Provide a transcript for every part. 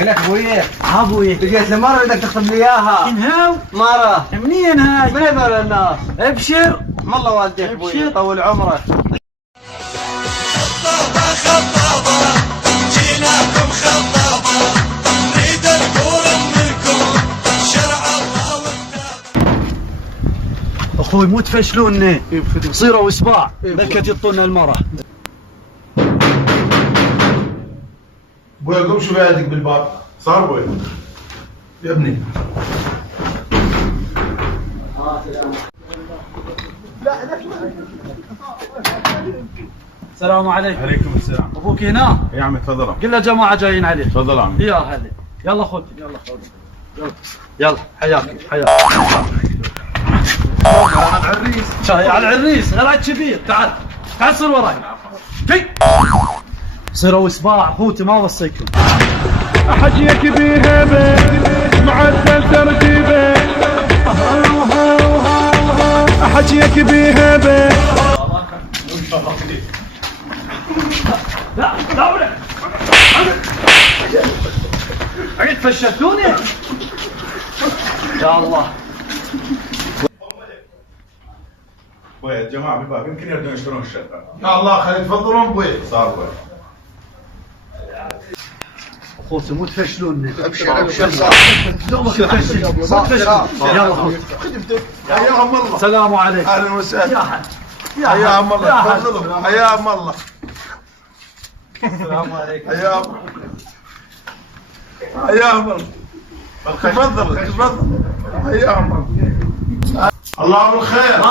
قلت ابوي ابوي لقيت لي مره بدك تخطب لي اياها. شنو مره منين هاي؟ من هذول الناس؟ ابشر والله والديك ابوي أبشر. طول عمرك. خطابة جيناكم خطابة نريد الكورة منكم شرع الله وكتابه. اخوي مو تفشلوني صيروا اسباع بلكت يطولنا المرة. ابوي قوم شوف يدك بالباب. صار ابوي يا ابني. السلام عليكم. عليكم السلام. ابوك هنا؟ يا عمي تفضل. قل له جماعة جايين عليك. تفضل يا عمي. يا هلا يلا خذ يلا خذ يلا حياك حياك. على العريس. شاي على العريس غير كبير. تعال تعال صير وراي. كي صيروا اسباع اخوتي ما وصيكم. حجيك بهبه معدل ترتيبه حجيك بهبه. لا لا ولا عيد فشلتوني يا الله. ابوي الجماعه بالباب يمكن يردون يشترون الشقه. يا الله خلي تفضلون ابوي. صار ابوي. اخوتي مو تفشلوني. ابشر ابشر. دوبك تفشل مو تفشل. يلا اخوتي حياهم الله. السلام عليكم. اهلا وسهلا. يا حد يا حياهم يا الله. حد. تفضلوا حياهم الله. السلام عليكم. حياهم حياهم الله. تفضل تفضل حياهم الله. الله بالخير.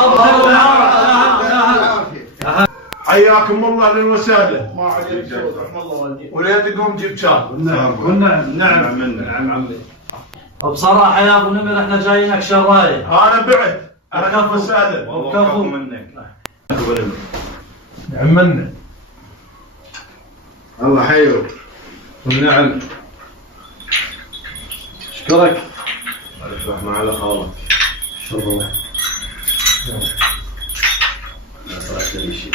حياكم الله اهلا وسهلا. ما عليك رحم الله والديك. وليد قوم جيب شاي. والنعم نعم نعم عمي. بصراحة يا ابو نمر احنا جايينك شرايح. انا بعت. انا كفو سهلا. وكفو منك. نعم منه. الله حيوك. والنعم. اشكرك. رحمة على خالك. شكرا. لا صلاة لي شيء.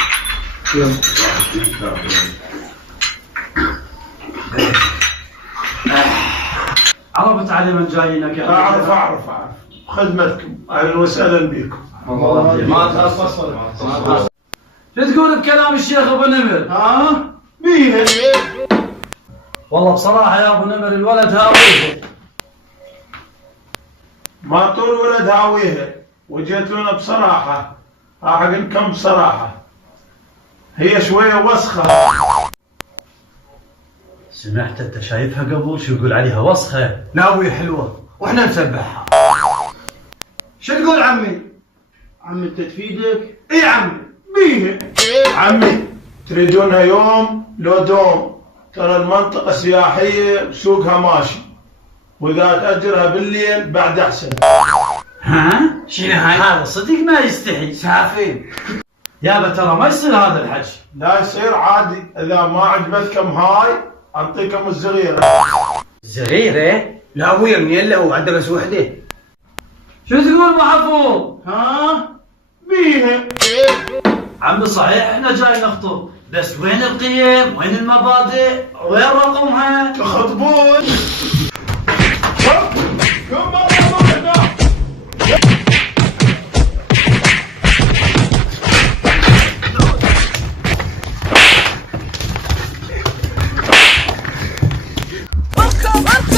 عرفت علي من جايينك يا اعرف اعرف خدمتكم اهلا وسهلا بكم. ما تخصص. شو تقول بكلام الشيخ ابو نمر؟ ها مين؟ والله بصراحة يا ابو نمر الولد هاويه. ما طول ولد هاويها وجيت لنا بصراحة. راح اقول لكم بصراحة هي شوية وسخة. سمعت انت شايفها قبل شو يقول عليها وسخة؟ ناوي حلوه واحنا نسبحها. شو تقول عمي؟ عمي انت تفيدك؟ اي عمي بيه عمي تريدونها يوم لو دوم. ترى المنطقة سياحية وسوقها ماشي واذا تأجرها بالليل بعد احسن. ها؟ شنو هاي؟ هذا صدق ما يستحي. سافين. يابا ترى ما يصير هذا الحكي. لا يصير عادي. اذا ما عجبتكم هاي اعطيكم الصغيرة. زغيرة؟ لا ابويا من يلا هو عنده بس وحده. شو تقول ابو حفوظ؟ ها بيه عمي صحيح احنا جاي نخطب بس وين القيم؟ وين المبادئ؟ وين رقمها؟ تخطبون. كم مرة مركب